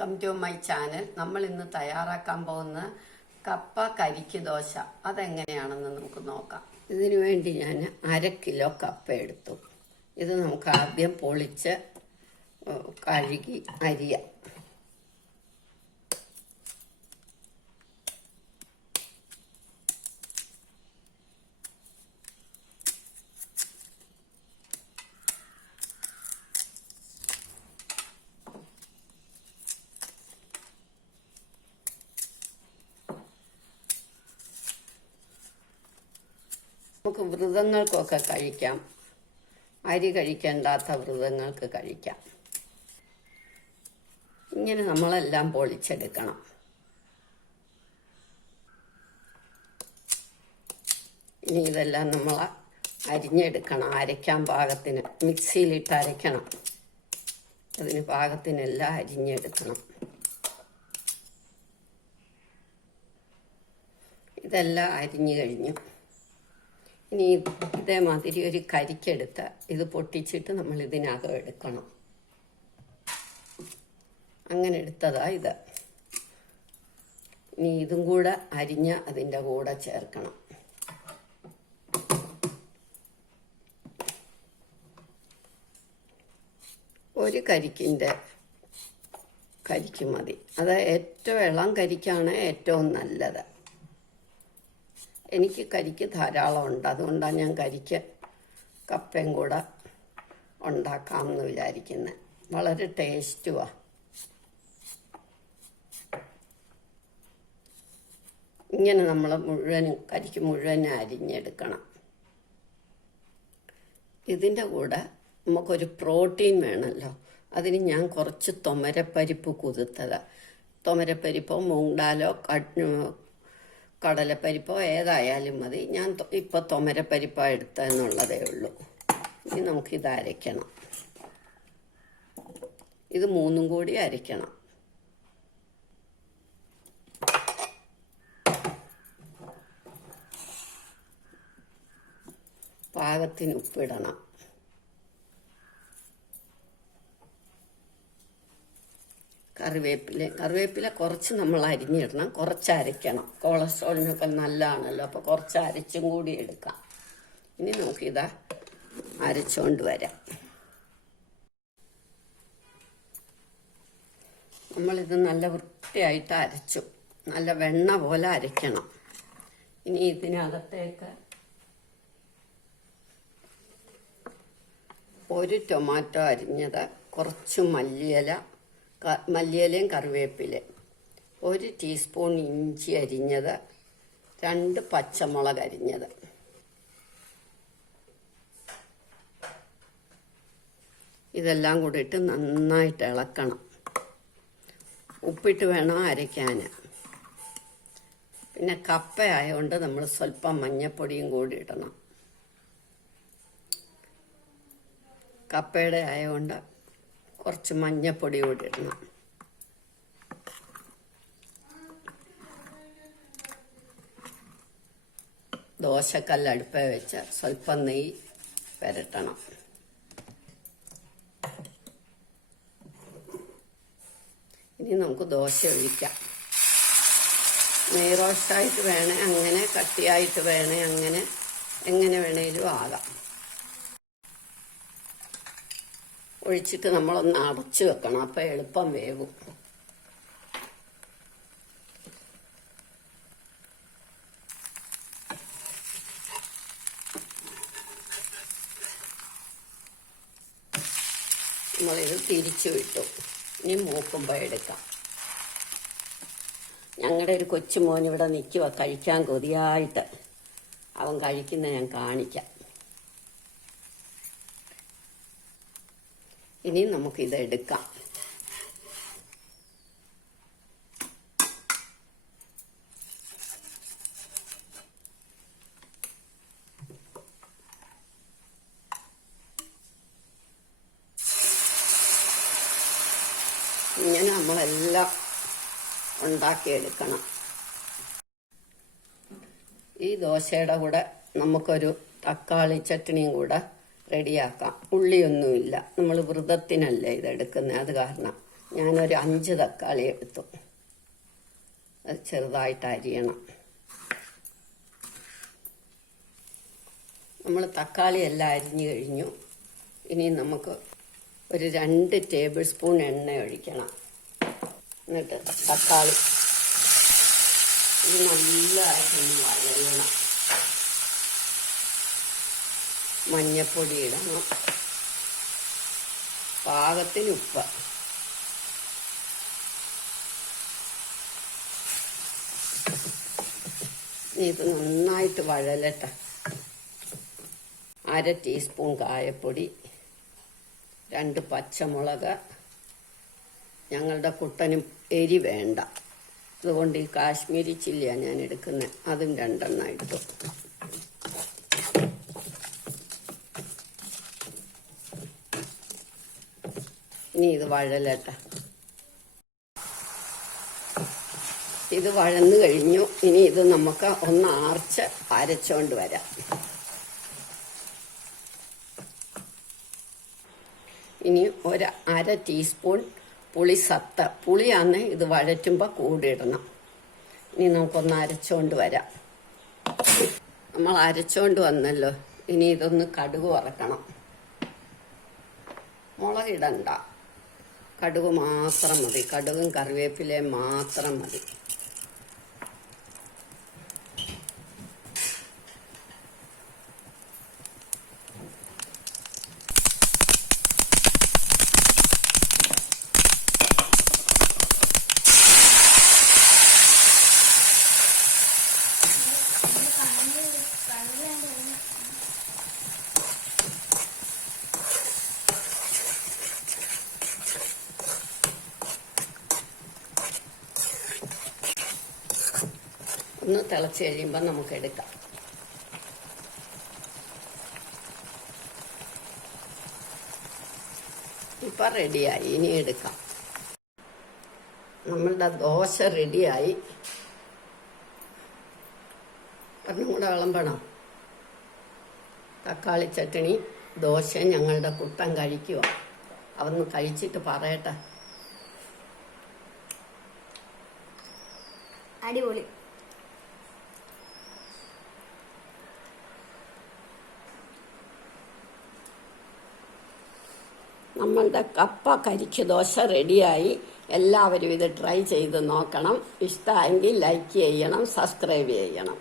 Welcome to my channel. നമ്മൾ ഇന്ന് തയ്യാറാക്കാൻ പോകുന്ന കപ്പ കരിക്ക് ദോശ അതെങ്ങനെയാണെന്ന് നമുക്ക് നോക്കാം. ഇതിനു വേണ്ടി ഞാൻ 1/2 കിലോ കപ്പ എടുത്തു. ഇത് നമുക്ക് ആദ്യം പൊളിച്ച് കഴുകി അരിയാം. നമുക്ക് വ്രതങ്ങൾക്കൊക്കെ കഴിക്കാം, അരി കഴിക്കേണ്ടാത്ത വ്രതങ്ങൾക്ക് കഴിക്കാം. ഇങ്ങനെ നമ്മളെല്ലാം പൊളിച്ചെടുക്കണം. ഇനി ഇതെല്ലാം നമ്മൾ അരിഞ്ഞെടുക്കണം. അരയ്ക്കാൻ പാകത്തിന് മിക്സിയിലിട്ട് അരയ്ക്കണം. അതിന് പാകത്തിനെല്ലാം അരിഞ്ഞെടുക്കണം. ഇതെല്ലാം അരിഞ്ഞു കഴിഞ്ഞു. ഇനി ഇതേമാതിരി ഒരു കരിക്കെടുത്ത് ഇത് പൊട്ടിച്ചിട്ട് നമ്മൾ ഇതിനകം എടുക്കണം. അങ്ങനെ എടുത്തതാ ഇത്. ഇനി ഇതും കൂടെ അരിഞ്ഞ് അതിൻ്റെ കൂടെ ചേർക്കണം. ഒരു കരിക്കിൻ്റെ കരിക്ക് മതി. അത് ഏറ്റവും ഇളം കരിക്കാണ് ഏറ്റവും നല്ലത്. എനിക്ക് കരിക്ക് ധാരാളം ഉണ്ട്, അതുകൊണ്ടാണ് ഞാൻ കരിക്ക് കപ്പയും കൂടെ ഉണ്ടാക്കാമെന്ന് വിചാരിക്കുന്നത്. വളരെ ടേസ്റ്റുമാണ്. ഇങ്ങനെ നമ്മൾ കരിക്ക് മുഴുവൻ അരിഞ്ഞെടുക്കണം. ഇതിൻ്റെ കൂടെ നമുക്കൊരു പ്രോട്ടീൻ വേണമല്ലോ. അതിന് ഞാൻ കുറച്ച് തുമരപ്പരിപ്പ് കുതിർത്തത്. തുമരപ്പരിപ്പോ മൂങ്ഡാലോ കടലപ്പരിപ്പോ ഏതായാലും മതി. ഞാൻ ഇപ്പോൾ തുമരപ്പരിപ്പാണ് എടുത്തതെന്നുള്ളതേ ഉള്ളൂ. ഇനി നമുക്കിത് അരയ്ക്കണം. ഇത് 3 കൂടി അരയ്ക്കണം. പാകത്തിന് ഉപ്പിടണം. കറിവേപ്പില കുറച്ച് നമ്മൾ അരിഞ്ഞിടണം, കുറച്ച് അരയ്ക്കണം. കൊളസ്ട്രോളിനൊക്കെ നല്ലതാണല്ലോ, അപ്പോൾ കുറച്ച് അരച്ചും കൂടി എടുക്കാം. ഇനി നമുക്കിതാ അരച്ചുകൊണ്ട് വരാം. നമ്മളിത് നല്ല വൃത്തിയായിട്ട് അരച്ചു. നല്ല വെണ്ണ പോലെ അരയ്ക്കണം. ഇനി ഇതിനകത്തേക്ക് ഒരു ടൊമാറ്റോ അരിഞ്ഞത്, കുറച്ച് മല്ലിയിലയും കറിവേപ്പിലയും, 1 ടീസ്പൂൺ ഇഞ്ചി അരിഞ്ഞത്, 2 പച്ചമുളക് അരിഞ്ഞത്. ഇതെല്ലാം കൂടി ഇട്ട് നന്നായിട്ട് ഇളക്കണം. ഉപ്പിട്ട് വേണം അരയ്ക്കാൻ. പിന്നെ കപ്പ ആയതുകൊണ്ട് നമ്മൾ സ്വല്പം മഞ്ഞപ്പൊടിയും കൂടി ഇടണം. കപ്പയുടെ ആയതുകൊണ്ട് കുറച്ച് മഞ്ഞപ്പൊടി കൂടി ഇടണം. ദോശക്കല്ല് അടുപ്പേ വെച്ച് സ്വല്പം നെയ്യ് പുരട്ടണം. ഇനി നമുക്ക് ദോശ ഒഴിക്കാം. നെയ് റോസ്റ്റായിട്ട് വേണേ അങ്ങനെ, കട്ടിയായിട്ട് വേണേ അങ്ങനെ, എങ്ങനെ വേണേലും ആകാം. ഒഴിച്ചിട്ട് നമ്മളൊന്ന് അടച്ചു വെക്കണം. അപ്പം എളുപ്പം വേവും. നമ്മളിത് തിരിച്ചു വിട്ടു. ഇനി മൂക്കുമ്പോൾ എടുക്കാം. ഞങ്ങളുടെ ഒരു കൊച്ചുമോൻ ഇവിടെ നിൽക്കുക, കഴിക്കാൻ കൊതിയായിട്ട്. അവൻ കഴിക്കുന്ന ഞാൻ കാണിക്കാം. ഇനി നമുക്കിത് എടുക്കാം. ഇങ്ങനെ നമ്മളെല്ലാം ഉണ്ടാക്കിയെടുക്കണം. ഈ ദോശയുടെ കൂടെ നമുക്കൊരു തക്കാളി ചട്നിയും കൂടെ റെഡിയാക്കാം. ഉള്ളിയൊന്നുമില്ല, നമ്മൾ വ്രതത്തിനല്ലേ ഇതെടുക്കുന്നത്, അത് കാരണം ഞാനൊരു 5 തക്കാളി എടുത്തു. അത് ചെറുതായിട്ട് അരിയണം. നമ്മൾ തക്കാളി എല്ലാം അരിഞ്ഞു കഴിഞ്ഞു. ഇനി നമുക്ക് ഒരു 2 ടേബിൾ സ്പൂൺ എണ്ണ ഒഴിക്കണം. എന്നിട്ട് തക്കാളി ഇത് നല്ലതായിട്ടൊന്ന് വഴയണം. മഞ്ഞപ്പൊടി ഇടണം, പാകത്തിന് ഉപ്പ്. ഇത് നന്നായിട്ട് വഴലട്ടെ. 1/2 ടീസ്പൂൺ കായപ്പൊടി, 2 പച്ചമുളക്. ഞങ്ങളുടെ കുട്ടനും എരി വേണ്ട, അതുകൊണ്ട് ഈ കാശ്മീരി ചില്ലിയാണ് ഞാൻ എടുക്കുന്നത്. അതും 2 എണ്ണം ഇട്ടു. ഇനി ഇത് വഴലട്ടെ. ഇത് വഴന്നു കഴിഞ്ഞു. ഇനി ഇത് നമുക്ക് ഒന്ന് അരച്ചോണ്ട് വരാം. ഇനി 1/2 ടീസ്പൂൺ പുളിസത്ത്. പുളിയാണ് ഇത് വഴറ്റുമ്പോൾ കൂടിയിടണം. ഇനി നമുക്കൊന്ന് അരച്ചോണ്ട് വരാം. നമ്മൾ അരച്ചോണ്ട് വന്നല്ലോ. ഇനി ഇതൊന്ന് കടുക് വറക്കണം. മുളകിടണ്ട, കടുക് മാത്രം മതി. കടുകും കറിവേപ്പിലയും മാത്രം മതി. ഒന്ന് തിളച്ച് കഴിയുമ്പോൾ നമുക്ക് എടുക്കാം. ഇപ്പം റെഡിയായി. ഇനി എടുക്കാം. നമ്മളുടെ ദോശ റെഡിയായി. ഒരെണ്ണം കൂടെ വിളമ്പണം. തക്കാളി ചട്ടണി ദോശ ഞങ്ങളുടെ കുട്ടൻ കഴിക്കുക. അതൊന്ന് കഴിച്ചിട്ട് പറയട്ടെ. അടിപൊളി. നമ്മളുടെ കപ്പ കരിക്ക് ദോശ റെഡിയായി. എല്ലാവരും ഇത് ട്രൈ ചെയ്ത് നോക്കണം. ഇഷ്ടമായെങ്കിൽ ലൈക്ക് ചെയ്യണം, സബ്സ്ക്രൈബ് ചെയ്യണം.